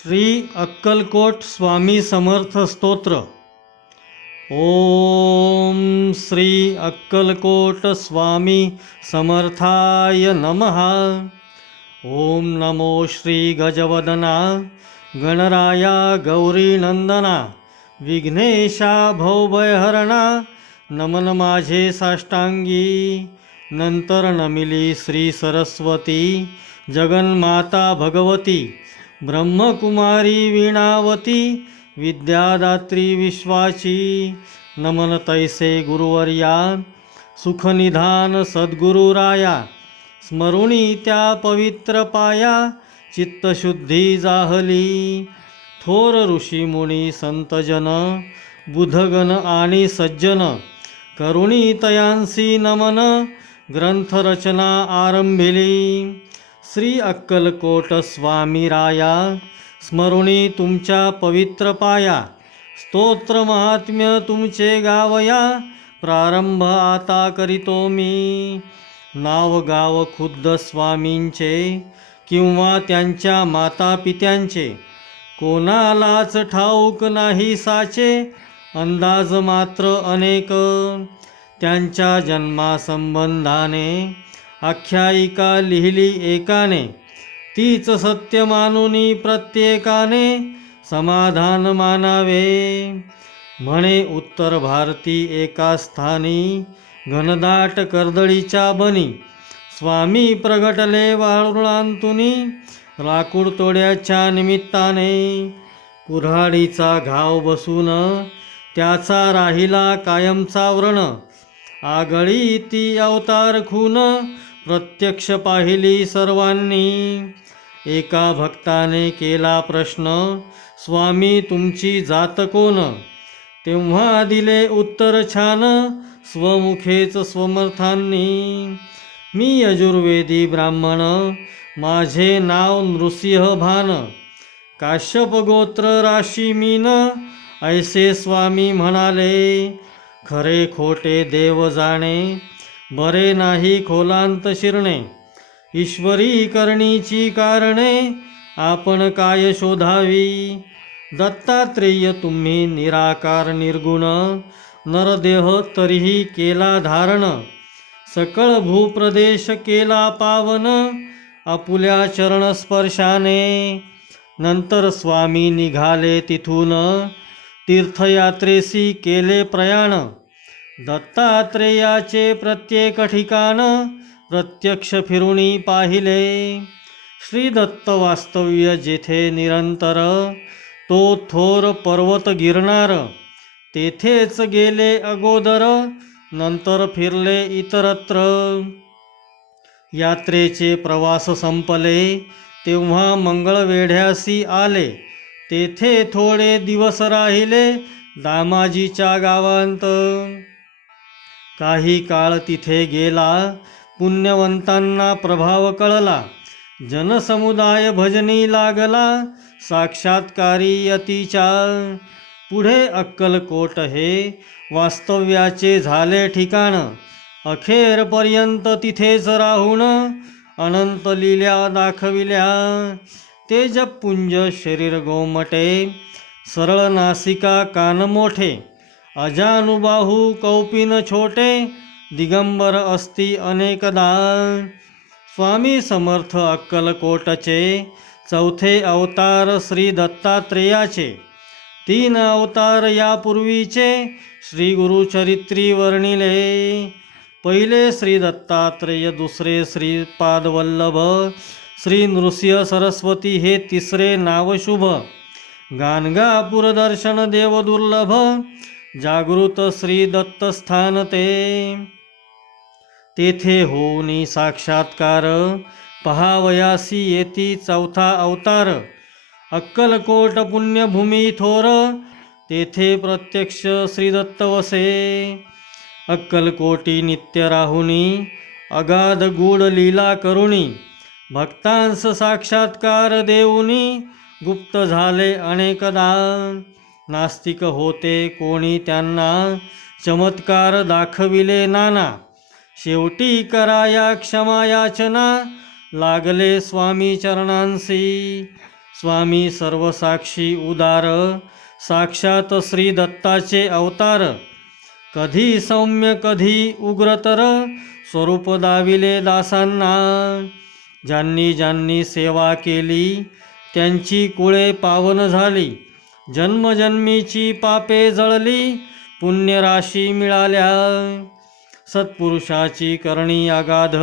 श्री अक्कलकोट स्वामी समर्थ स्तोत्र। ओम श्री अक्कलकोट स्वामी समर्थाय नमः। ओम नमो श्री गजवदना गणराया गौरीनंदना विघ्नेशा भवभयहरणा। नमन माझे साष्टांगी नंतर नमिली श्री सरस्वती जगन्माता भगवती ब्रह्मकुमारी वीणावती विद्यादात्री विश्वाची। नमन तैसे गुरुवर्या सुखनिधान सद्गुरुराया स्मरुणी त्या पवित्र पाया चित्तशुद्धी जाहली। थोर ऋषीमुनी संतजन बुधगण आणि सज्जन करुणी तयांसी नमन ग्रंथरचना आरंभिली। श्री अक्कलकोट स्वामी राया स्मरुणी तुमच्या पवित्र पाया स्तोत्र महात्म्य तुमचे गावया। प्रारंभ आता करीतो मी नाव गाव खुद्द स्वामींचे किंवा त्यांच्या माता पित्यांचे कोणालाच ठाऊक नाही साचे अंदाज मात्र अनेक। त्यांच्या जन्मासंबंधाने आख्यायिका लिहिली एकाने तीच सत्य मानुनी प्रत्येकाने समाधान मानावे। म्हणे उत्तर भारती एका स्थानी घनदाट कर्दळीच्या बनी स्वामी प्रगटले वाळुळांतुनी लाकूड तोड्याच्या निमित्ताने। कुऱ्हाडीचा घाव बसून त्याचा राहिला कायमचा व्रण आगळी ती अवतार खून प्रत्यक्ष पाहिली सर्वांनी। एका भक्ताने केला प्रश्न स्वामी तुमची जात कोण तेव्हा दिले उत्तर छान स्वमुखेच स्वमर्थांनी। मी यजुर्वेदी ब्राह्मण माझे नाव नृसिंह भान काश्यप गोत्र राशी मीन ऐसे स्वामी म्हणाले। खरे खोटे देव जाणे बरे नाही खोलांत शिरणे ईश्वरी करणीची कारणे आपण काय शोधावी। दत्तात्रेय तुम्ही निराकार निर्गुण नरदेह तरीही केला धारण सकळ भूप्रदेश केला पावन आपुल्या चरणस्पर्शाने। नंतर स्वामी निघाले तिथून तीर्थयात्रेसी केले प्रयाण दत्तात्रेयाचे प्रत्येक ठिकाण प्रत्यक्ष फिरुनी पाहिले। श्री दत्त वास्तव्य जेथे निरंतर तो थोर पर्वत गिरणार तेथेच गेले अगोदर नंतर फिरले इतरत्र। यात्रेचे प्रवास संपले तेव्हा मंगळवेढ्यासी आले तेथे थोडे दिवस राहिले दामाजीच्या गावांत। काही काळ तिथे गेला पुण्यवंतांना प्रभाव कळला जनसमुदाय भजनी लागला साक्षात्कारी यतीच्या। पुढे अक्कलकोट हे वास्तव्याचे झाले ठिकाण अखेरपर्यंत तिथेच राहून अनंत लीला दाखविल्या। तेजपुंज शरीर गोमटे सरळ नासिका कान मोठे अजानुबाहू कौपिन छोटे दिगंबर अस्ति अनेकदा। स्वामी समर्थ अक्कलकोटचे चौथे अवतार श्री दत्तात्रेयाचे 3 अवतार यापूर्वीचे श्री गुरुचरित्री वर्णिले। पहिले श्री दत्तात्रेय दुसरे श्रीपादवल्लभ श्री नृसिंह सरस्वती हे तिसरे नावशुभ। गाणगापूर दर्शन देव दुर्लभ जागृत श्री दत्तस्थान ते। तेथे होऊनी साक्षात्कार पहावयासी येती चौथा अवतार अक्कलकोट पुण्यभूमी थोर तेथे प्रत्यक्ष श्रीदत्त वसे। अक्कलकोटी नित्य राहुनी अगाध गूढ लीला करुणी भक्तांस साक्षात्कार देऊनी गुप्त झाले अनेकदा। नास्तिक होते कोणी त्यांना चमत्कार दाखविले नाना शेवटी कराया क्षमा याचना लागले स्वामी चरणांसी। स्वामी सर्वसाक्षी उदार, साक्षात श्री दत्ताचे अवतार. कधी सौम्य कधी उग्रतर, स्वरूप दाविले दासांना. ज्यांनी ज्यांनी सेवा केली, त्यांची कुळे पावन झाली. जन्मजन्मीची पापे जळली, पुण्यराशी मिळाल्या. सत्पुरुषाची करणी अगाध,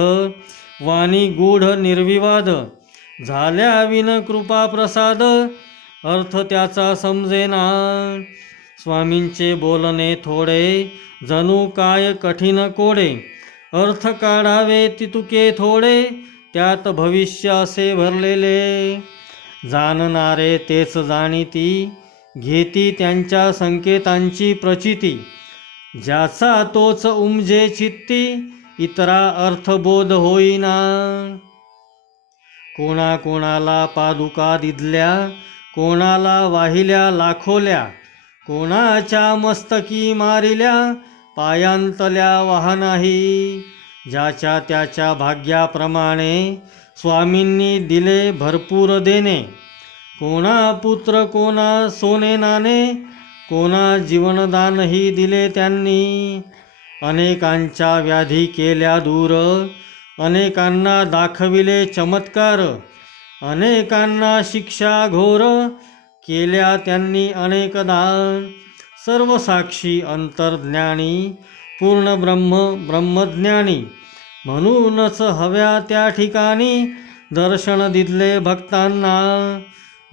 वाणी गूढ निर्विवाद. झाल्या विन कृपा प्रसाद, अर्थ त्याचा समजेना. स्वामींचे बोलणे थोडे, जणू काय कठीण कोडे. अर्थ काढावे तितुके थोडे, त्यात भविष्य असे भरलेले. जाणणारे तेच जाणीती, घेती त्यांच्या संकेतांची प्रचिती. ज्याचा तोच उमजे चित्ती, इतरा अर्थबोध होईना. कोणाकोणाला पादुका दिदल्या, कोणाला वाहिल्या लाखोल्या. कोणाच्या मस्तकी मारिल्या, पायांतल्या वाहनाही. ज्याच्या त्याच्या भाग्याप्रमाणे, स्वामींनी दिले भरपूर देणे. कोणा पुत्र कोणा सोने नाणे, कोणा जीवनदानही दिले त्यांनी. अनेकांच्या व्याधी केल्या दूर, अनेकांना दाखविले चमत्कार. अनेकांना शिक्षा घोर, केल्या त्यांनी अनेकदा. सर्वसाक्षी अंतर्ज्ञानी, पूर्ण ब्रह्मज्ञानी. म्हणूनच हव्या त्या ठिकाणी, दर्शन दिले भक्तांना.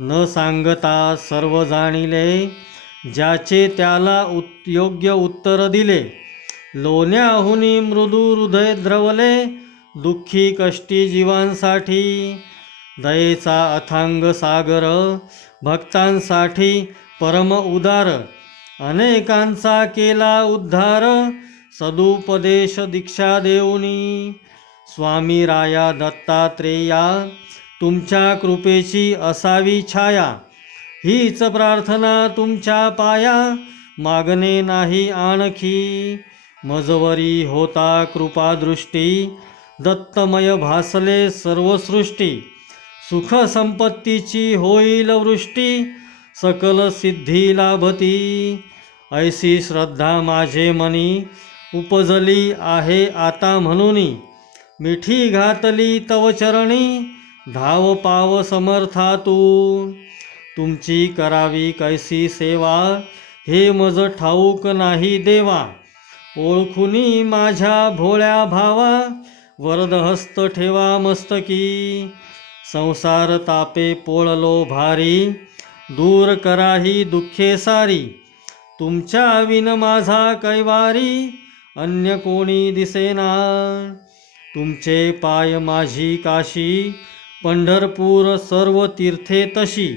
न सांगता सर्व जाणिले, ज्याचे त्याला योग्य उत्तर दिले. लोण्याहुनी मृदू हृदय द्रवले, दुःखी कष्टी जीवांसाठी. दयेचा अथांग सागर, भक्तांसाठी परम उदार. अनेकांचा केला उद्धार, सदुपदेश दीक्षा देऊनी. स्वामी राया दत्तात्रेया, तुमच्या कृपेची असावी छाया. हीच प्रार्थना तुमच्या पाया, मागणे नाही आणखी. मजवरी होता कृपादृष्टी, दत्तमय भासले सर्व सृष्टी. सुख संपत्तीची होईल वृष्टी, सकल सिद्धी लाभती. ऐसी श्रद्धा माझे मनी, उपजली आहे आता म्हणूनी. मिठी घातली तव चरणी, धाव पाव समर्था तू. तुमची करावी कैसी सेवा, हे मज ठाऊक नाही देवा. ओळखुनी माझ्या भोळ्या भावा, वरदहस्त ठेवा मस्तकी. संसार तापे पोळलो भारी, दूर कराही दुःखे सारी. तुमच्या विन माझा कैवारी, अन्य कोणी दिसेना. तुमचे पाय माझी काशी, पंढरपूर सर्व तीर्थे तशी.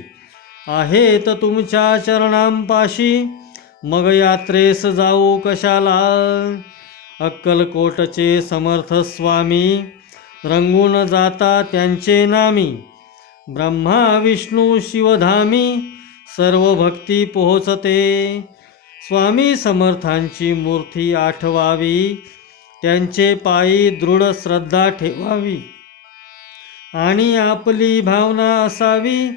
आहेत तुमच्या चरणांपाशी, मग यात्रेस जाऊ कशाला. अक्कलकोटचे समर्थ स्वामी, रंगून जाता त्यांचे नामी. ब्रह्मा विष्णू शिवधामी, सर्व भक्ती पोहोचते. स्वामी समर्थांची मूर्ती आठवावी, त्यांचे पायी दृढ श्रद्धा ठेवावी. आणि आपली भावना असावी,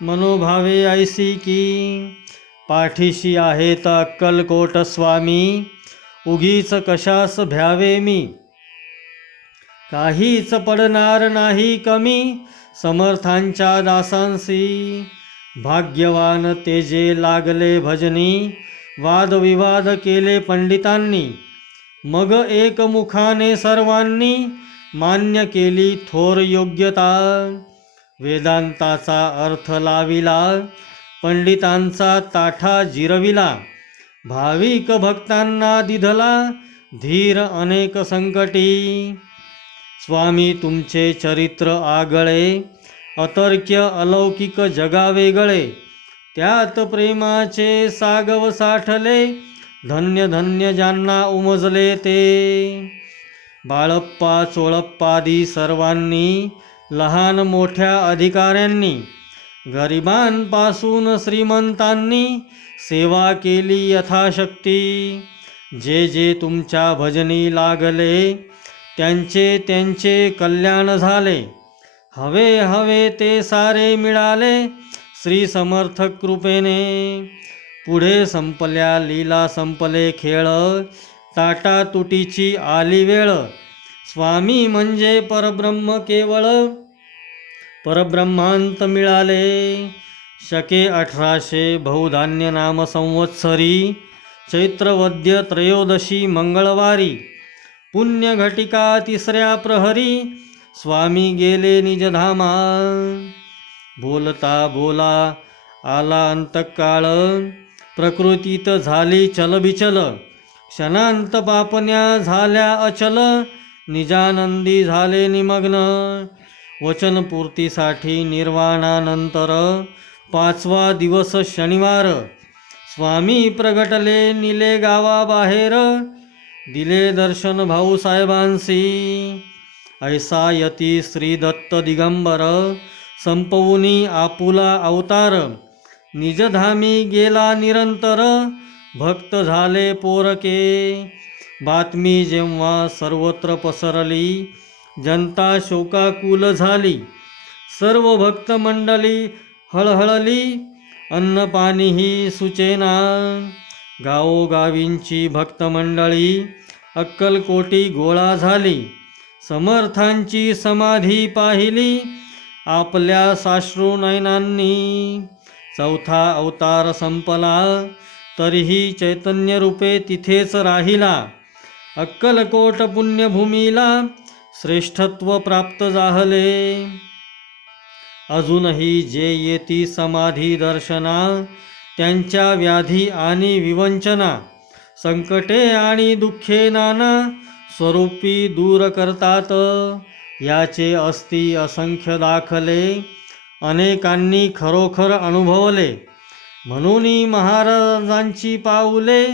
मनोभावे ऐसी की. पाठीशी आहेत अक्कलकोट स्वामी, उगीच कशास भ्यावे मी. काहीच पडणार नाही कमी, समर्थांच्या दासांसी. भाग्यवान ते जे लागले भजनी, वादविवाद केले पंडितांनी. मग एकमुखाने सर्वांनी, मान्य केली थोर योग्यता. वेदांताचा अर्थ लाविला, पंडितांचा ताठा जिरविला. भाविक भक्तांना दिधला, धीर अनेक संकटी. स्वामी तुमचे चरित्र आगळे, अतर्क्य अलौकिक जगावेगळे. त्यात प्रेमाचे सागव साठले, धन्य धन्य ज्यांना उमजले ते. बाळप्पा चोळप्पादी सर्वांनी, लहान मोठ्या अधिकाऱ्यांनी. गरिबांपासून श्रीमंतांनी, सेवा केली यथाशक्ती. जे जे तुमच्या भजनी लागले, त्यांचे त्यांचे कल्याण झाले. हवे हवे ते सारे मिळाले, श्री समर्थ कृपेने. पुढे संपल्या लीला संपले खेळ, ताटा तुटीची आली वेळ. स्वामी म्हणजे परब्रह्म केवळ, परब्रह्मांत मिळाले. शके 1800 बहुधान्य नाम संवत्सरी, चैत्रवद्य त्रयोदशी मंगळवारी. पुण्य घटिका तिसऱ्या प्रहरी, स्वामी गेले निजधामा. बोलता बोला आला अंतकाळ, प्रकृतीत झाली चलबिचल. क्षणांत पापण्या झाल्या अचल, निजानंदी झाले निमग्न. वचनपूर्तीसाठी निर्वाणानंतर 5वा दिवस शनिवार. स्वामी प्रगटले निले गावाबाहेर, दिले दर्शन भाऊसाहेबांसी. ऐसा यती श्री दत्त दिगंबर, संपवुनी आपुला अवतार. निजधामी गेला निरंतर, भक्त झाले पोरके. बातमी जेव्हा सर्वत्र पसरली, जनता शोकाकुल झाली. सर्व भक्त मंडळी हळहळली, अन्नपाणीही सुचेना. गावोगावींची भक्तमंडळी अक्कलकोटी गोळा झाली. समर्थांची समाधी पाहिली, आपल्या साश्रू नयनांनी. 4था अवतार संपला, तरीही चैतन्यरूपे तिथेच राहिला. अक्कलकोट पुण्यभूमीला श्रेष्ठत्व प्राप्त झाले. अजूनही जे येती समाधी दर्शना, त्यांच्या व्याधी आणि विवंचना. संकटे आणि दुःखे नाना स्वरूपी दूर करतात. याचे असती असंख्य दाखले, अनेकांनी खरोखर अनुभवले. म्हणून महाराजांची पाऊले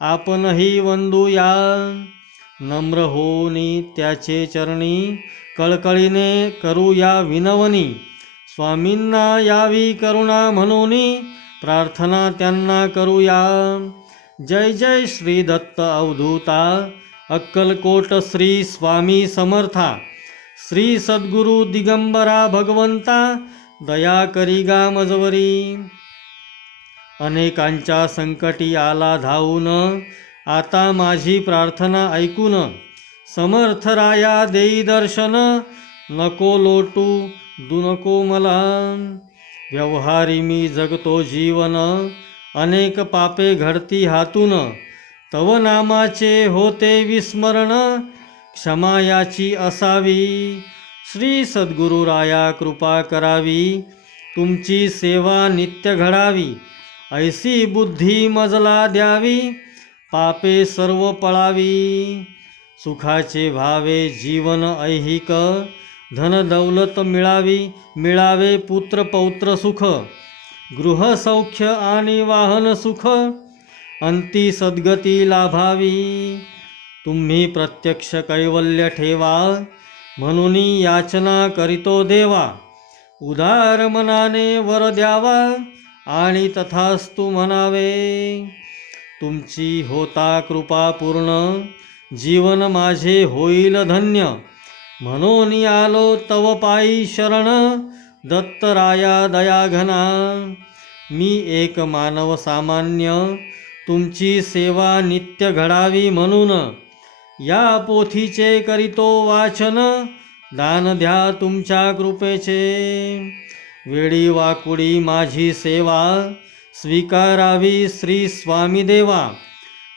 आपणही वंदूया. नम्र होऊनी त्याचे चरणी, कळकळीने करूया विनवणी. स्वामींना यावी करुणा म्हणून, प्रार्थना त्यांना करूया. जय जय श्री दत्त अवधूता, अक्कलकोट श्री स्वामी समर्था. श्री सद्गुरु दिगंबरा भगवंता, दया करी गा मजवरी. अनेकांच्या संकटी आला धावून, आता माझी प्रार्थना ऐकून. समर्थराया देई दर्शन, नको लोटू नको मला. व्यवहारी मी जगतो जीवन, अनेक पापे घडती हातून. तव नामाचे होते विस्मरण, क्षमा याची असावी. श्री सद्गुरुराया कृपा करावी, तुमची सेवा नित्य घडावी. ऐसी बुद्धी मजला द्यावी, पापे सर्व पळावी. सुखाचे भावे जीवन ऐहिक, धन दौलत मिळावे पुत्र पौत्र सुख. गृहसौख्य आणि वाहन सुख, अंती सद्गती लाभावी. तुम्ही प्रत्यक्ष कैवल्य ठेवा, म्हणून याचना करीतो देवा. उदार मनाने वर द्यावा, आणि तथास्तु म्हणावे. तुमची होता कृपा पूर्ण, जीवन माझे होईल धन्य. म्हणून आलो तव पायी शरण, दत्तराया दयाघना. मी एक मानव सामान्य, तुमची सेवा नित्य घडावी म्हणून. या पोथीचे करीतो वाचन, दान द्या तुमच्या कृपेचे. वेळी वाकुडी माझी सेवा, स्वीकारावी श्री स्वामी देवा.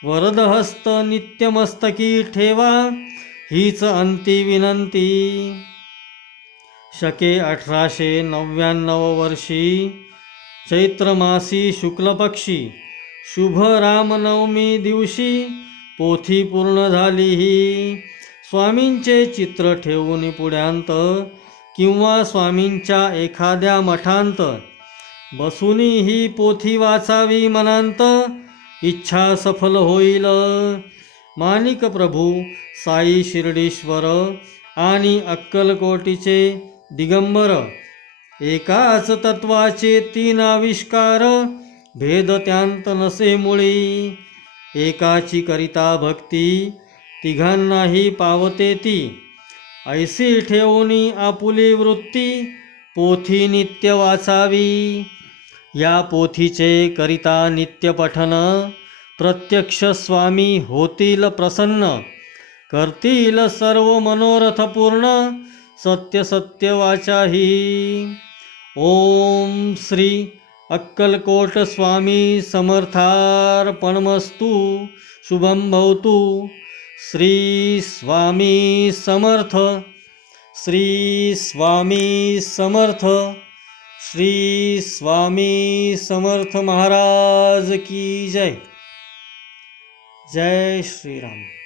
वरदहस्त नित्यमस्तकी ठेवा, हीच अंती विनंती. शके 1899 वर्षी, चैत्रमासी शुक्लपक्षी, शुभ रामनवमी दिवशी पोथी पूर्ण झाली ही. स्वामींचे चित्र ठेवून पुढ्यांत, किंवा स्वामींच्या एखाद्या मठांत. बसूनी ही पोथी वाचावी मनांत, इच्छा सफल होईल. माणिक प्रभू साई शिर्डीश्वर आणि अक्कलकोटीचे दिगंबर, एकाच तत्वाचे 3 आविष्कार. भेद त्यांत नसे मुळी, एकाची करिता भक्ती, तिघांनाही पावते ती. ऐसी ठेवूनी आपुली वृत्ती, पोथी नित्य वाचावी. या पोथीचे करिता नित्यपठन प्रत्यक्ष स्वामी होतील प्रसन्न, करतील सर्व मनोरथ पूर्ण, सत्य सत्य वाचाही. ओम श्री अक्कलकोट स्वामी समर्थार्पणमस्तु. शुभम भवतु. श्री स्वामी समर्थ. श्री स्वामी समर्थ. श्री स्वामी समर्थ महाराज की जय. जय श्री राम.